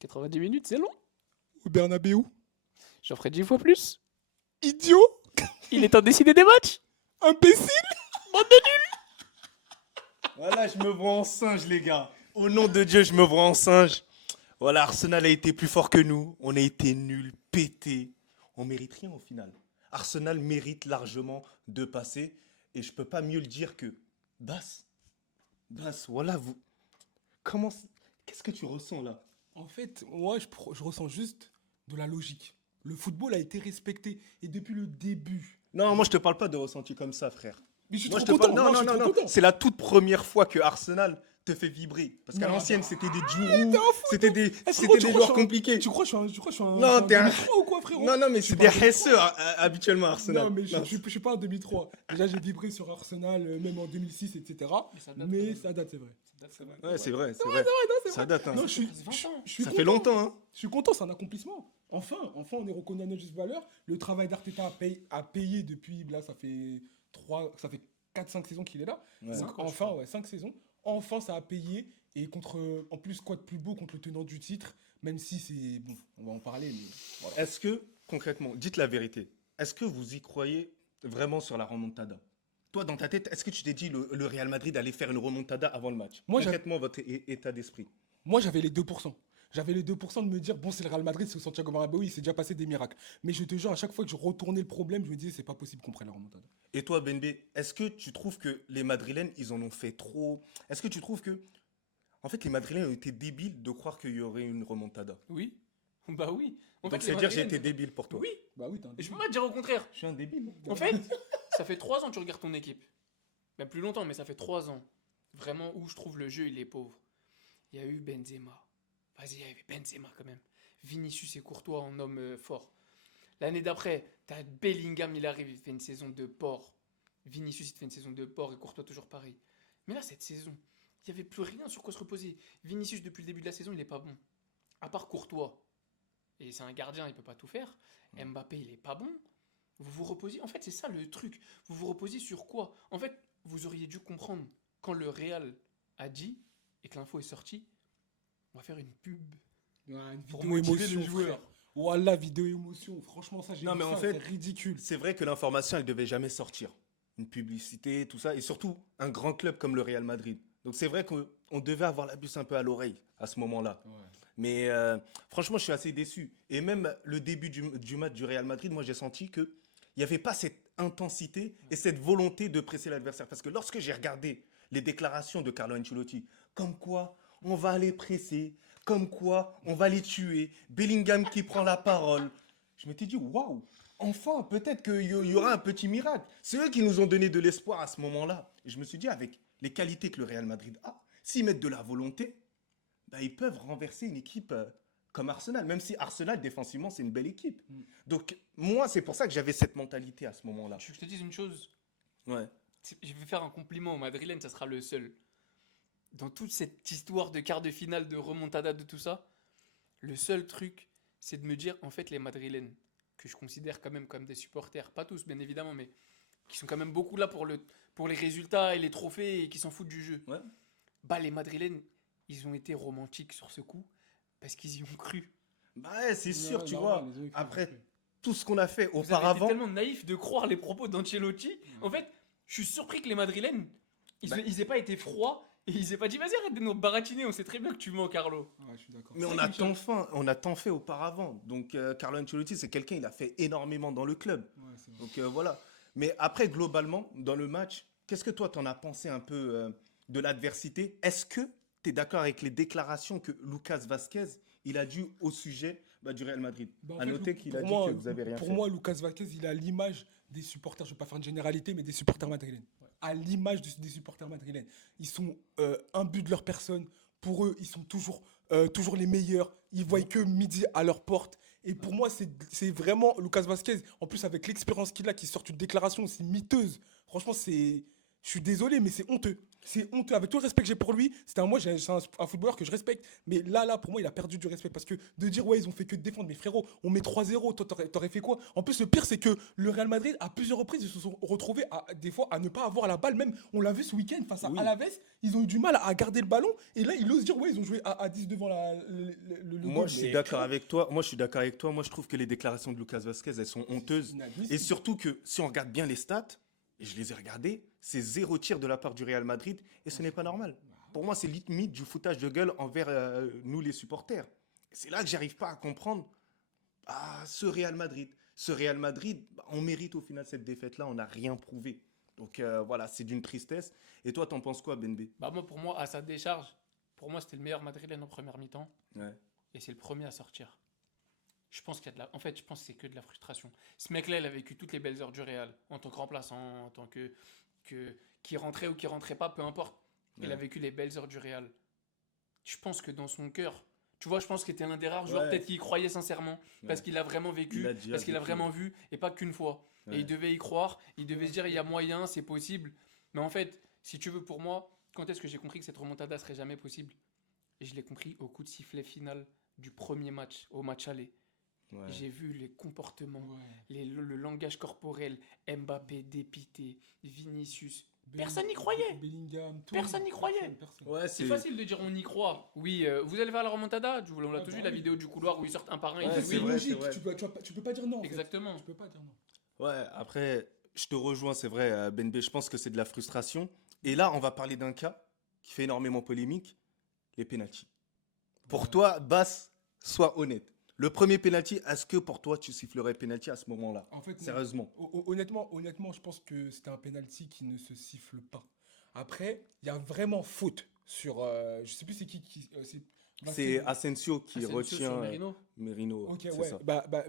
90 minutes, c'est long. Au Bernabeu. J'en ferai 10 fois plus. Idiot. Il est temps de décider des matchs. Imbécile. Voilà, je me vois en singe, les gars. Au nom de Dieu, je me vois en singe. Voilà, Arsenal a été plus fort que nous. On a été nuls, pétés. On mérite rien au final. Arsenal mérite largement de passer. Et je peux pas mieux le dire que Bass. Bass, voilà, vous. Comment. Qu'est-ce que tu ressens là? En fait, moi, je ressens juste de la logique. Le football a été respecté. Et depuis le début. Non, moi je te parle pas de ressenti comme ça, frère. Mais je suis Moi, trop je te content. parle. Non, Moi, non, je suis non, trop non. content. C'est la toute première fois que Arsenal te fait vibrer. Parce qu'à Non, l'ancienne, non. c'était des Giroud, t'es un fou, c'était des, Eh, frérot, c'était tu des crois joueurs que je suis un- compliqués. Tu crois que je suis un. Non, t'es un- 2003 ou quoi, frérot? Non, non, mais Je c'est suis des pas un 2003. hesseux habituellement, Arsenal. Non, mais je Non. ne suis pas en 2003. Déjà, j'ai vibré sur Arsenal, même en 2006, etc. Mais ça date quand Mais même. ça date, c'est vrai. C'est vrai. Ouais, c'est vrai, c'est vrai. C'est Ça vrai. date, hein. Non, je suis, Ça fait 20 ans. je suis Ça content. fait longtemps, hein. Je suis content, c'est un accomplissement. Enfin, on est reconnu à notre juste valeur. Le travail d'Arteta a payé depuis, là, ça fait 4-5 saisons qu'il est là. Ouais. Donc, Cinq, je enfin, crois. ouais, 5 saisons. Enfin, ça a payé. Et en plus, quoi de plus beau contre le tenant du titre, même si c'est, bon, on va en parler, mais voilà. Est-ce que, concrètement, dites la vérité, est-ce que vous y croyez vraiment sur la remontada? Toi, dans ta tête, est-ce que tu t'es dit le Real Madrid allait faire une remontada avant le match? Moi, Concrètement, votre état d'esprit. Moi, j'avais les 2%. J'avais les 2% de me dire, bon, c'est le Real Madrid, c'est au Santiago Bernabéu, il s'est déjà passé des miracles. Mais je te jure, à chaque fois que je retournais le problème, je me disais, c'est pas possible qu'on prenne la remontada. Et toi, Benbe, est-ce que tu trouves que les Madrilènes, ils en ont fait trop? Est-ce que tu trouves que, en fait, les Madrilènes ont été débiles de croire qu'il y aurait une remontada? Oui. Bah oui. En Donc, fait, c'est les dire j'ai Madrilènes- été débile pour toi. Oui. Bah oui, t'as un Et je peux pas te dire au contraire. Je suis un débile. En fait, ça fait 3 ans que tu regardes ton équipe. Même plus longtemps, mais ça fait 3 ans. Vraiment où je trouve le jeu, il est pauvre. Il y a eu Benzema. Vas-y, il y avait Benzema quand même. Vinicius et Courtois en homme fort. L'année d'après, t'as Bellingham, il arrive, il fait une saison de porc. Vinicius, il te fait une saison de porc et Courtois toujours pareil. Mais là, cette saison, il n'y avait plus rien sur quoi se reposer. Vinicius, depuis le début de la saison, il est pas bon. À part Courtois. Et c'est un gardien, il peut pas tout faire. Mbappé, il est pas bon. Vous vous reposez. En fait, c'est ça le truc. Vous vous reposez sur quoi? En fait, vous auriez dû comprendre quand le Real a dit et que l'info est sortie. On va faire une pub. Ouais, une Pour vidéo motiver émotion, les joueurs. frère. Voilà, vidéo émotion. Franchement, ça, j'ai Non, vu mais en ça, fait, c'est ridicule. C'est vrai que l'information, elle devait jamais sortir. Une publicité, tout ça. Et surtout, un grand club comme le Real Madrid. Donc, c'est vrai qu'on devait avoir la puce un peu à l'oreille à ce moment-là. Ouais. Mais franchement, je suis assez déçu. Et même le début du match du Real Madrid, moi, j'ai senti qu'il n'y avait pas cette intensité et cette volonté de presser l'adversaire. Parce que lorsque j'ai regardé les déclarations de Carlo Ancelotti, comme quoi on va les presser, comme quoi on va les tuer, Bellingham qui prend la parole, je m'étais dit, waouh, enfin, peut-être qu'il y aura un petit miracle. C'est eux qui nous ont donné de l'espoir à ce moment-là. Et je me suis dit, avec les qualités que le Real Madrid a, s'ils mettent de la volonté, bah, ils peuvent renverser une équipe comme Arsenal, même si Arsenal, défensivement, c'est une belle équipe. Donc, moi, c'est pour ça que j'avais cette mentalité à ce moment-là. Tu veux que je te dise une chose? Ouais. Je vais faire un compliment au Madrilène, ça sera le seul. Dans toute cette histoire de quart de finale, de remontada, de tout ça, le seul truc, c'est de me dire, en fait, les Madrilènes, que je considère quand même comme des supporters, pas tous bien évidemment, mais qui sont quand même beaucoup là pour les résultats et les trophées et qui s'en foutent du jeu. Ouais. Bah, les Madrilènes, ils ont été romantiques sur ce coup parce qu'ils y ont cru. Bah ouais, c'est sûr, Ouais, tu normal, vois. les autres, Après ils ont cru. tout ce qu'on a fait Vous avez été auparavant, tellement naïf de croire les propos d'Ancelotti. En fait, je suis surpris que les Madrilènes, ils Bah. aient pas été froids et ils aient pas dit vas-y arrête de nous baratiner, on sait très bien que tu mens Carlo. Ouais, je suis d'accord. mais on a tant fait auparavant. Donc, Carlo Ancelotti, c'est quelqu'un, il a fait énormément dans le club. Ouais, c'est vrai. Donc, voilà. Mais après, globalement, dans le match, qu'est-ce que toi, t'en as pensé un peu de l'adversité? Est-ce que tu es d'accord avec les déclarations que Lucas Vasquez, il a dit au sujet du Real Madrid? Bah, en À fait, noter qu'il a pour dit moi, que vous avez rien Pour fait. moi, Lucas Vázquez, il a l'image des supporters, je ne vais pas faire une généralité, mais des supporters madrilènes. À l'image des supporters madrilènes. Ils sont imbus de leur personne. Pour eux, ils sont toujours les meilleurs. Ils voient que midi à leur porte. Et pour moi, c'est vraiment Lucas Vázquez, en plus avec l'expérience qu'il a, qui sort une déclaration aussi miteuse. Franchement, je suis désolé, mais c'est honteux. C'est honteux. Avec tout le respect que j'ai pour lui, c'est un footballeur que je respecte. Mais là, pour moi, il a perdu du respect. Parce que de dire, ouais, ils ont fait que de défendre. Mais frérot, on met 3-0. Toi, t'aurais fait quoi? En plus, le pire, c'est que le Real Madrid, à plusieurs reprises, ils se sont retrouvés, des fois, à ne pas avoir la balle. Même, on l'a vu ce week-end face à Oui. Alaves. Ils ont eu du mal à garder le ballon. Et là, ils osent dire, ouais, ils ont joué à 10 devant le Moi, goal. je suis Mais d'accord avec toi. Moi, je suis d'accord avec toi. Moi, je trouve que les déclarations de Lucas Vasquez, elles sont honteuses. inadmissible. Et surtout que si on regarde bien les stats, et je les ai regardées, c'est 0 tir de la part du Real Madrid et ce n'est pas normal. Pour moi, c'est limite du foutage de gueule envers nous, les supporters. C'est là que j'arrive pas à comprendre ce Real Madrid. Ce Real Madrid, on mérite au final cette défaite-là, on n'a rien prouvé. Donc voilà, c'est d'une tristesse. Et toi, t'en penses quoi, Benbe? Bah moi, pour moi, à sa décharge, pour moi, c'était le meilleur Madrilène en première mi-temps. Ouais. Et c'est le premier à sortir. Je pense qu'il y a de la... En fait, je pense que c'est que de la frustration. Ce mec-là, il a vécu toutes les belles heures du Real, en tant que remplaçant, en tant qui rentrait ou qui rentrait pas, peu importe. Il a Ouais. vécu les belles heures du Real. Je pense que dans son cœur, tu vois, je pense qu'il était un des rares joueurs Ouais. peut-être qui y croyait sincèrement, parce Ouais. qu'il a vraiment vécu, Il a déjà parce qu'il a vécu. vraiment vu, et pas qu'une fois. Ouais. Et il devait y croire, il devait se dire, il y a moyen, c'est possible. Mais en fait, si tu veux, pour moi, quand est-ce que j'ai compris que cette remontada serait jamais possible? Et je l'ai compris au coup de sifflet final du premier match, au match aller. Ouais. J'ai vu les comportements, Ouais. le langage corporel, Mbappé dépité, Vinicius. Belling- Personne n'y croyait. Bellingham, tout. Personne n'y croyait. Personne. Ouais, C'est facile de dire on y croit. Oui, vous allez faire la remontada. On a Ouais, tous bah vu la oui. vidéo du couloir où ils sortent un par un. Ouais, Ils disent c'est oui. vrai, logique. c'est vrai. Tu peux pas dire non. En fait. Exactement. Tu peux pas dire non. Ouais, après, je te rejoins, c'est vrai, Benbe, je pense que c'est de la frustration. Et là, on va parler d'un cas qui fait énormément polémique, les pénaltys. Pour Ouais. toi, Bass, sois honnête. Le premier pénalty, est-ce que pour toi, tu sifflerais pénalty à ce moment-là? En fait, non. Sérieusement. Honnêtement, je pense que c'était un penalty qui ne se siffle pas. Après, il y a vraiment faute sur. Je sais plus c'est qui. C'est Asensio qui Asensio retient sur Merino. Merino. Ok, c'est ouais. ça.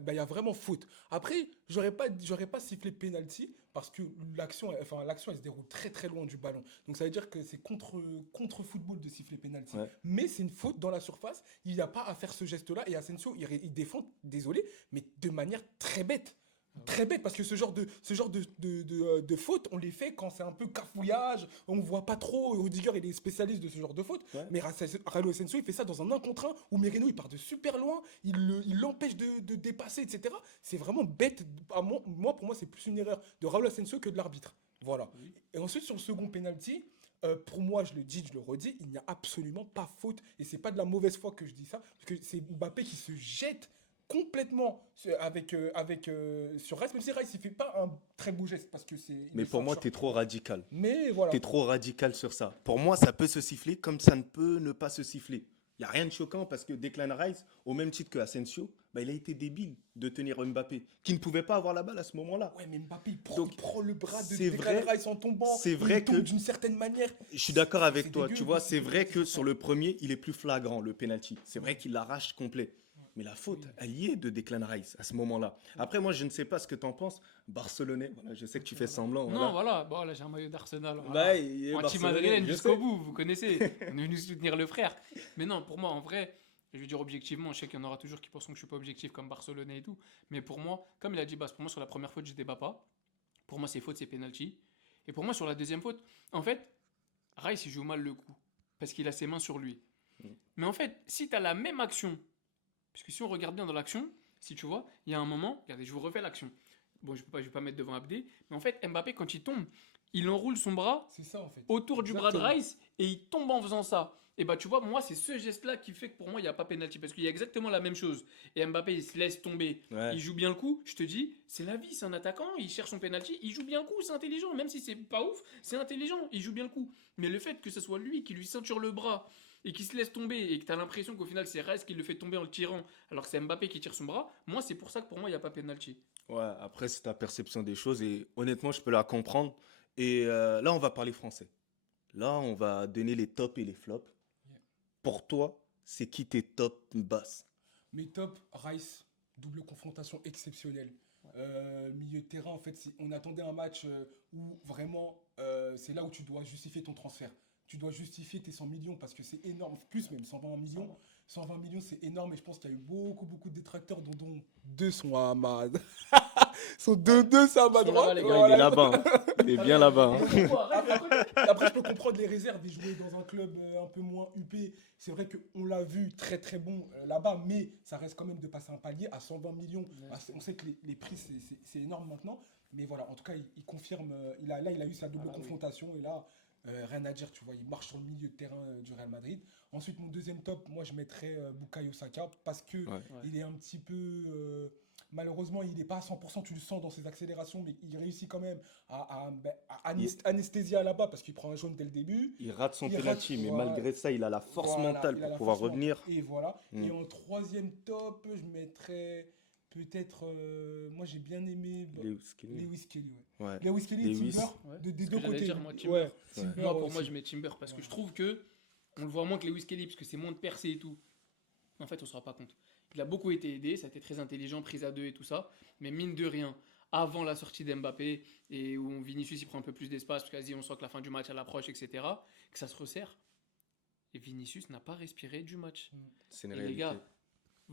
Il y a vraiment faute. Après, j'aurais pas sifflé penalty parce que l'action, elle se déroule très très loin du ballon. Donc ça veut dire que c'est contre football de siffler penalty. Ouais. Mais c'est une faute dans la surface. Il n'y a pas à faire ce geste-là. Et Asensio, il défend, désolé, mais de manière très bête. Très bête parce que ce genre de faute, on les fait quand c'est un peu cafouillage, on voit pas trop. Rudiger, il est spécialiste de ce genre de faute. Ouais. Mais Raul Asensio, il fait ça dans un 1 contre 1 où Merino, il part de super loin, il l'empêche de dépasser, etc. C'est vraiment bête. Pour moi, c'est plus une erreur de Raul Asensio que de l'arbitre. Voilà. Oui. Et ensuite, sur le second penalty, pour moi, je le dis, je le redis, il n'y a absolument pas faute. Et c'est pas de la mauvaise foi que je dis ça, parce que c'est Mbappé qui se jette complètement sur Rice, même si Rice il fait pas un très beau geste parce que c'est. Mais pour moi, tu es trop radical. Mais voilà. Tu es trop radical sur ça. Pour moi, ça peut se siffler comme ça ne peut ne pas se siffler. Il n'y a rien de choquant parce que Declan Rice, au même titre que Asensio, bah, il a été débile de tenir Mbappé, qui ne pouvait pas avoir la balle à ce moment-là. Ouais, mais Mbappé, Donc, il prend le bras de c'est Declan vrai- Rice en tombant. c'est vrai il tombe que- d'une certaine manière. Je suis d'accord avec C'est toi. dégueu Tu vois, de c'est siffler vrai comme que ça. sur le premier, il est plus flagrant, le penalty. C'est vrai qu'il l'arrache complet. Mais la faute, elle y est de Declan Rice à ce moment-là. Après, moi, je ne sais pas ce que tu en penses. Barcelonais, voilà, je sais que tu fais semblant. Non, voilà. voilà. Bon, là, j'ai un maillot d'Arsenal. Bah, Voilà. il est Anti-madrilène Barcelonais, je jusqu'au sais. bout, vous connaissez. On est venu soutenir le frère. Mais non, pour moi, en vrai, je veux dire objectivement, je sais qu'il y en aura toujours qui penseront que je suis pas objectif comme Barcelonais et tout. Mais pour moi, comme il a dit Bass, pour moi, sur la première faute, je débat pas. Pour moi, c'est faute, c'est penalty. Et pour moi, sur la deuxième faute, en fait, Rice, il joue mal le coup. Parce qu'il a ses mains sur lui. Mais en fait, si tu as la même action, puisque si on regarde bien dans l'action, si tu vois, il y a un moment, regardez, je vous refais l'action. Bon, je vais pas mettre devant Abdé, mais en fait, Mbappé, quand il tombe, il enroule son bras C'est ça en fait. autour du bras de Exactement. Rice et il tombe en faisant ça. Et bah, tu vois, moi, c'est ce geste-là qui fait que pour moi, il n'y a pas pénalty parce qu'il y a exactement la même chose. Et Mbappé, il se laisse tomber. Ouais. Il joue bien le coup. Je te dis, c'est la vie, c'est un attaquant. Il cherche son pénalty. Il joue bien le coup, c'est intelligent. Même si c'est pas ouf, c'est intelligent. Il joue bien le coup. Mais le fait que ce soit lui qui lui ceinture le bras et qui se laisse tomber et que tu as l'impression qu'au final, c'est Rice qui le fait tomber en le tirant alors que c'est Mbappé qui tire son bras, moi, c'est pour ça que pour moi, il n'y a pas pénalty. Ouais, après, c'est ta perception des choses et honnêtement, je peux la comprendre. Et là, on va parler français. Là, on va donner les tops et les flops. Yeah. Pour toi, c'est qui tes tops basses? Mais top, Rice, double confrontation exceptionnelle. Milieu de terrain, en fait, on attendait un match où vraiment, c'est là où tu dois justifier ton transfert. Tu dois justifier tes 100 millions parce que c'est énorme, plus même 120 millions. 120 millions, c'est énorme et je pense qu'il y a eu beaucoup de détracteurs, dont deux sont à ma... sont deux à ma Sont droite. là-bas, les gars, Il est Voilà. là-bas. hein. Il T'es bien là-bas. Hein. Après, je peux comprendre les réserves et jouer dans un club un peu moins huppé. C'est vrai qu'on l'a vu très très bon là-bas, mais ça reste quand même de passer un palier à 120 millions. On sait que les prix, c'est énorme maintenant. Mais voilà, en tout cas, il confirme. Il a eu sa double confrontation et là, rien à dire. Tu vois, il marche sur le milieu de terrain du Real Madrid. Ensuite, mon deuxième top, moi, je mettrais Bukayo Saka parce que il est un petit peu. Malheureusement, il n'est pas à 100%, tu le sens dans ses accélérations, mais il réussit quand même à anesthésier là-bas parce qu'il prend un jaune dès le début. Il rate son Il penalty, mais voilà. malgré ça, il a la force Voilà, mentale il a pour la pouvoir force revenir. mentale. Et voilà. Et en troisième top, je mettrais peut-être. Moi, j'ai bien aimé Lewis Kelly. Lewis Kelly. Ouais. Lewis Kelly et Lewis. Timber des Ce deux que j'allais côtés. dire, moi, Timber. Ouais, Timber Moi, pour aussi. moi, je mets Timber parce que je trouve que on le voit moins que Lewis Kelly parce que c'est moins de percée et tout. En fait, on se rend pas compte. Il a beaucoup été aidé, ça a été très intelligent, prise à deux et tout ça. Mais mine de rien, avant la sortie d'Mbappé et où Vinicius il prend un peu plus d'espace parce qu'on sent que la fin du match à l'approche, etc., que ça se resserre. Et Vinicius n'a pas respiré du match. C'est une Et les réalité. gars,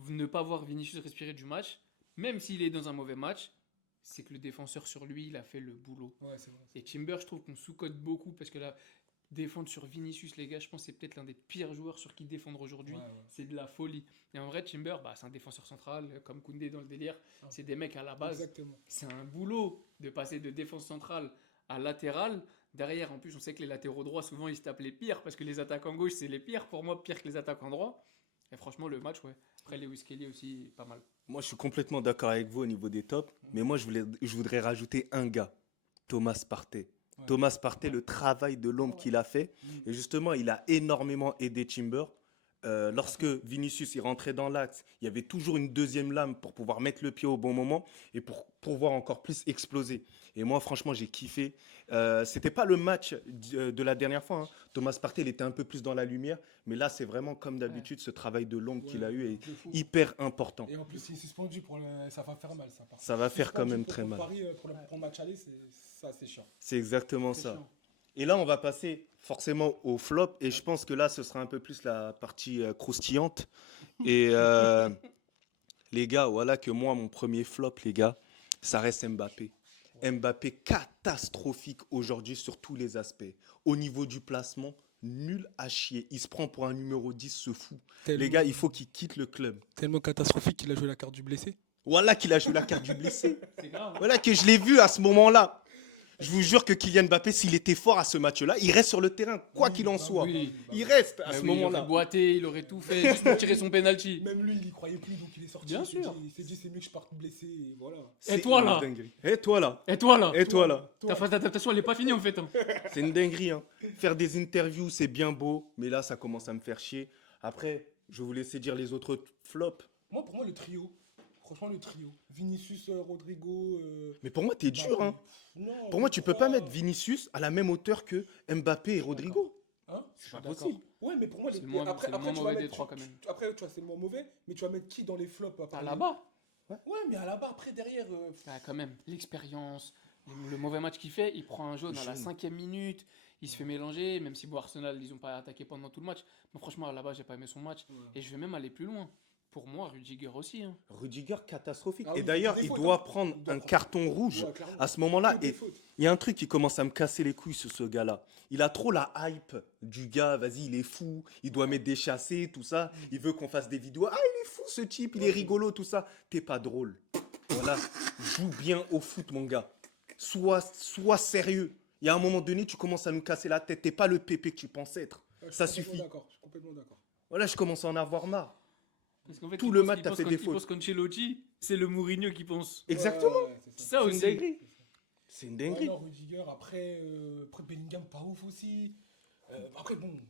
ne pas voir Vinicius respirer du match, même s'il est dans un mauvais match, c'est que le défenseur sur lui, il a fait le boulot. Ouais, c'est vrai. Et Timber, je trouve qu'on sous-cote beaucoup parce que là, défendre sur Vinicius, les gars, je pense que c'est peut-être l'un des pires joueurs sur qui défendre aujourd'hui. Ouais. C'est de la folie. Et en vrai, Timber, c'est un défenseur central, comme Koundé dans le délire. C'est des mecs à la base. Exactement. C'est un boulot de passer de défense centrale à latéral. Derrière, en plus, on sait que les latéraux droits, souvent, ils se tapent les pires parce que les attaquants gauche, c'est les pires. Pour moi, pire que les attaquants droits. Et franchement, le match, ouais. Après, Lewis Kelly aussi, pas mal. Moi, je suis complètement d'accord avec vous au niveau des tops, mais moi, je voudrais rajouter un gars, Thomas Partey. Ouais. Thomas Partey, le travail de l'homme qu'il a fait, et justement, il a énormément aidé Timber. Lorsque Vinicius est rentré dans l'axe, il y avait toujours une deuxième lame pour pouvoir mettre le pied au bon moment et pour pouvoir encore plus exploser. Et moi, franchement, j'ai kiffé. C'était pas le match de la dernière fois. Hein. Thomas Partey, il était un peu plus dans la lumière, mais là, c'est vraiment comme d'habitude ce travail de l'ombre qu'il a eu est hyper important. Et en plus, il est suspendu ça va faire mal. Ça va faire quand même très mal. Paris, pour le match aller, c'est chiant. C'est exactement ça. Chiant. Et là, on va passer forcément au flop. Et je pense que là, ce sera un peu plus la partie croustillante. Et les gars, voilà que moi, mon premier flop, les gars, ça reste Mbappé. Mbappé catastrophique aujourd'hui sur tous les aspects. Au niveau du placement, nul à chier. Il se prend pour un numéro 10, ce fou. Les gars, il faut qu'il quitte le club. Tellement catastrophique qu'il a joué la carte du blessé. Voilà qu'il a joué la carte du blessé. C'est grave. Voilà que je l'ai vu à ce moment-là. Je vous jure que Kylian Mbappé, s'il était fort à ce match-là, il reste sur le terrain, quoi qu'il en soit. Oui. Il reste à Ah ce oui, moment-là. Il aurait boité, il aurait tout fait juste pour tirer son penalty. Même lui, il y croyait plus, donc il est sorti. Bien Il s'est sûr. dit- Il s'est dit, c'est mieux que je parte blessé, et voilà. C'est toi, une là dinguerie. Et toi là Et toi là Et toi là Ta phase d'adaptation, elle est pas finie en fait. Hein. C'est une dinguerie. Hein. Faire des interviews, c'est bien beau, mais là, ça commence à me faire chier. Après, je vais vous laisser dire les autres flops. Pour moi, le trio. Franchement, le trio. Vinicius, Rodrigo. Mais pour moi, t'es dur. Hein. Non, Pour moi, tu peux pas mettre Vinicius à la même hauteur que Mbappé et Rodrigo. Hein C'est pas d'accord. possible. Ouais, mais pour moi, C'est le moins- c'est le moins tu vas mauvais des mettre- trois, quand même. Après, tu vois, c'est le moins mauvais, mais tu vas mettre qui dans les flops à part À les- là-bas. Ouais, mais à la barre, après, derrière. Quand même, l'expérience, le mauvais match qu'il fait, il prend un jaune à la Jaune. 5e minute, il se fait mélanger, même si Arsenal, ils ont pas attaqué pendant tout le match. Mais franchement, là-bas, j'ai pas aimé son match. Ouais. Et je vais même aller plus loin. Pour moi, Rudiger aussi. Hein. Rudiger, catastrophique. Ah oui, Et d'ailleurs, il fait il des fautes, doit hein. prendre Il doit un prendre- carton rouge Ouais, clairement. à ce moment-là. Que des Et fautes. il y a un truc qui commence à me casser les couilles sur ce gars-là. Il a trop la hype du gars, vas-y, il est fou, il doit mettre des chassés, tout ça. Il veut qu'on fasse des vidéos. Ah, il est fou ce type, il est rigolo, tout ça. T'es pas drôle. Voilà, joue bien au foot, mon gars. Sois sérieux. Il y a un moment donné, tu commences à nous casser la tête. T'es pas le pépé que tu penses être. Ouais, je suis Ça complètement suffit. d'accord, je suis complètement d'accord. Voilà, je commence à en avoir marre. Parce qu'en fait, Tout il le pense- match, il t'as pense fait qu'en- des Il fautes. pense qu'Ancelotti, c'est le Mourinho qui pense. Exactement. Ouais, C'est c'est ça C'est une aussi. dinguerie. C'est une Ouais, dinguerie. non, Rudiger, après Bellingham, pas ouf aussi.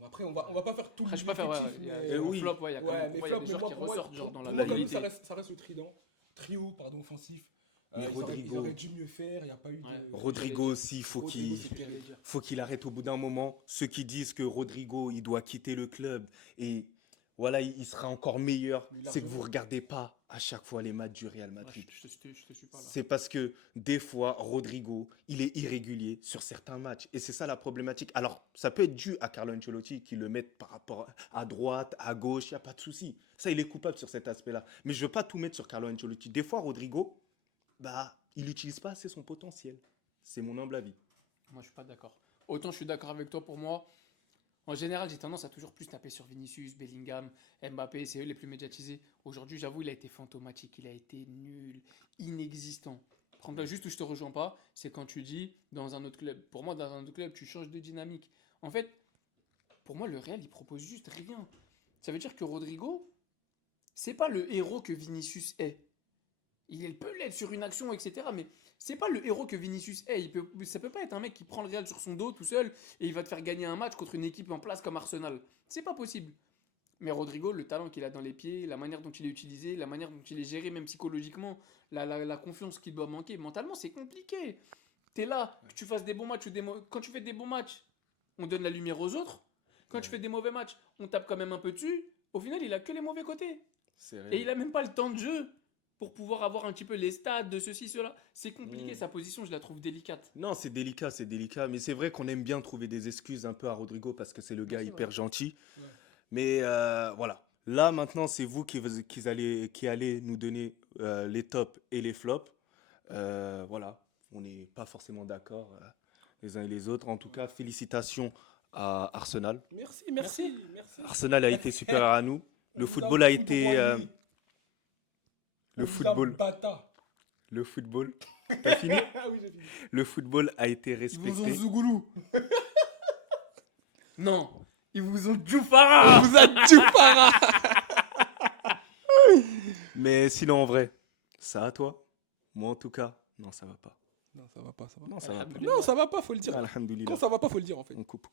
Après, on va pas faire tout Après, le je peux pas faire. effectif, Il y a mais- Eh oui. flop, ouais, il y a quand Ouais, même mais pour moi, il y a flop, des mais joueurs moi, qui pour moi, ressortent genre dans la pour moi, quand même, légalité. ça reste le trident. Trio, pardon, offensif. Mais Ils auraient dû mieux faire, il n'y a pas eu de... Ouais. Rodrigo aussi, Rodrigo, c'est terrible. faut qu'il arrête au bout d'un moment. Ceux qui disent que Rodrigo, il doit quitter le club et voilà, il sera encore meilleur, Mais c'est que largement. vous regardez pas à chaque fois les matchs du Real Ouais, Madrid. je te suis pas là. C'est parce que des fois, Rodrigo, il est irrégulier sur certains matchs. Et c'est ça la problématique. Alors, ça peut être dû à Carlo Ancelotti qui le mette par rapport à droite, à gauche, il n'y a pas de souci. Ça, il est coupable sur cet aspect-là. Mais je ne veux pas tout mettre sur Carlo Ancelotti. Des fois, Rodrigo, il n'utilise pas assez son potentiel. C'est mon humble avis. Moi, je suis pas d'accord. Autant je suis d'accord avec toi pour moi. En général, j'ai tendance à toujours plus taper sur Vinicius, Bellingham, Mbappé, c'est eux les plus médiatisés. Aujourd'hui, j'avoue, il a été fantomatique, il a été nul, inexistant. Par contre, là, juste où je te rejoins pas, c'est quand tu dis dans un autre club. Pour moi, dans un autre club, tu changes de dynamique. En fait, pour moi, le Real, il propose juste rien. Ça veut dire que Rodrigo, c'est pas le héros que Vinicius est. Il peut l'être sur une action, etc. Mais c'est pas le héros que Vinicius est. Ça peut pas être un mec qui prend le Real sur son dos tout seul et il va te faire gagner un match contre une équipe en place comme Arsenal. C'est pas possible. Mais Rodrigo, le talent qu'il a dans les pieds, la manière dont il est utilisé, la manière dont il est géré, même psychologiquement, la confiance qu'il doit manquer, mentalement, c'est compliqué. T'es là, que tu fasses des bons matchs ou quand tu fais des bons matchs, on donne la lumière aux autres. Quand tu fais des mauvais matchs, on tape quand même un peu dessus. Au final, il a que les mauvais côtés. C'est Et il a même pas le temps de jeu pour pouvoir avoir un petit peu les stats de ceci, cela. C'est compliqué, sa position, je la trouve délicate. Non, c'est délicat. Mais c'est vrai qu'on aime bien trouver des excuses un peu à Rodrigo parce que c'est le gars C'est hyper vrai. gentil. Ouais. Mais voilà. Là, maintenant, c'est vous qui allez nous donner les tops et les flops. Voilà. On n'est pas forcément d'accord les uns et les autres. En tout cas, félicitations à Arsenal. Merci. Arsenal a été supérieur à nous. On Le vous football a foudroyé. été... On le vous a football... bata. Le football... T'as fini? Ah oui, j'ai fini. Le football a été Ils vous ont respecté. Zougoulou. Non, ils vous ont Djoufara. On vous a Djoufara. Mais sinon, en vrai, ça à toi? Moi, en tout cas, non, ça va pas. Non, ça va pas. Non, ça va pas. Non, ça va pas, faut le dire. Alhamdoulilah. Quand ça va pas, faut le dire en fait. On coupe.